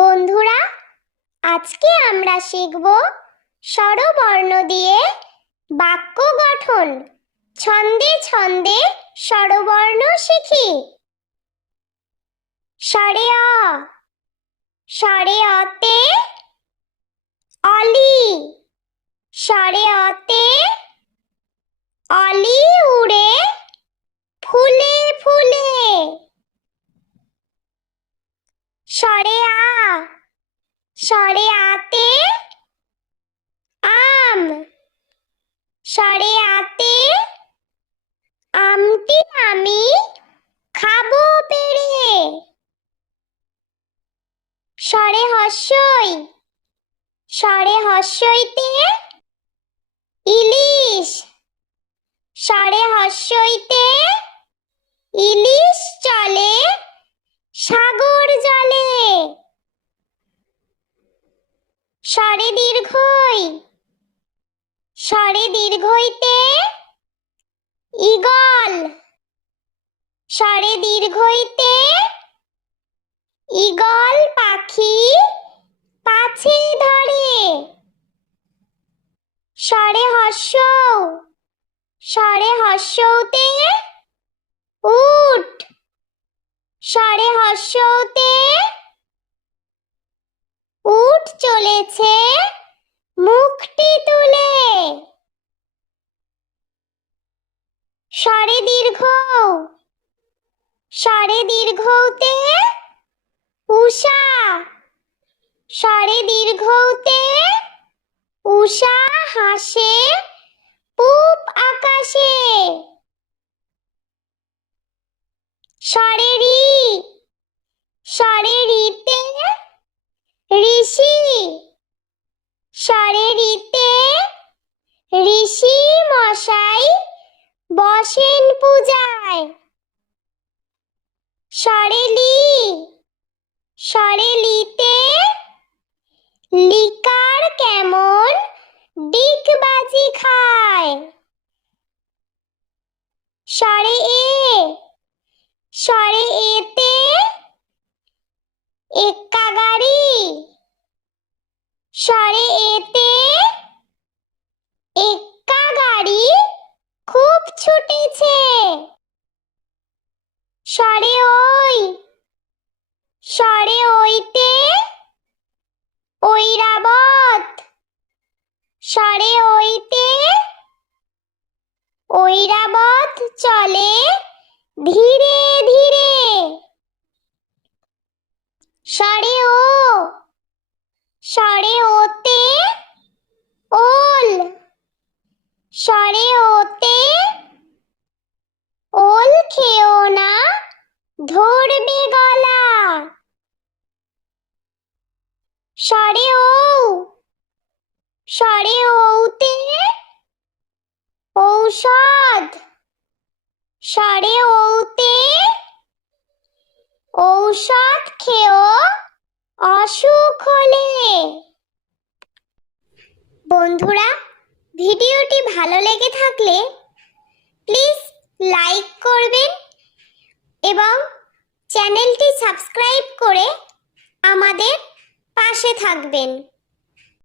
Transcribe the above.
বন্ধুরা, আজকে আমরা শিখব স্বরবর্ণ দিয়ে বাক্য গঠন। ছন্দে ছন্দে স্বরবর্ণ শিখি। স্বরে অ, স্বরে অতে অলি, স্বরে অতে অলি উড়ে ফুলে ফুলে। স্বরে আ, স্বরে আতে আম, স্বরে আতে আমটি আমি খাবো পেড়ে। স্বরে হস্যই, স্বরে হস্যইতে ইলিশ, স্বরে হস্যইতে ইলিশ চলে সাগর জলে। স্বরে দীর্ঘই, স্বরে দীর্ঘইতে ঈগল, স্বরে দীর্ঘইতে ঈগল পাখি পাছে ধরে। স্বরে হস্য, স্বরে হস্যতে উট, স্বরে হস্যতে উট চলেছে মুখটি তুলে। স্বরে দীর্ঘ, স্বরে দীর্ঘতে উষা, স্বরে দীর্ঘতে উষা হাসে পূব আকাশে। স্বরে রি, স্বরে রিতে ঋষি, স্বরে রিতে ঋষি মশাই বসেন পূজায়। স্বরে লি, স্বরে লিতে লিকার কেমন ডিগবাজি খায়। স্বরে এ, স্বরে এতে এক্কা গাড়ি, স্বরে এতে এক্কা গাড়ি খুব ছুটেছে। স্বরে ওই, স্বরে ওইতে ঐরাবত, স্বরে ওইতে ঐরাবত চলে ধীরে ধীরে। স্বরে ও, স্বরে ওতে ওল, স্বরে ওতে ওল খেও না ধরবে গলা। স্বরে ঔ, স্বরে ঔতে ঔষধ, স্বরে ঔতে ঔষধ খেও অসুখ হলে। বন্ধুরা, ভিডিওটি ভালো লেগে থাকলে প্লিজ লাইক করবেন এবং চ্যানেলটি সাবস্ক্রাইব করে আমাদের পাশে থাকবেন।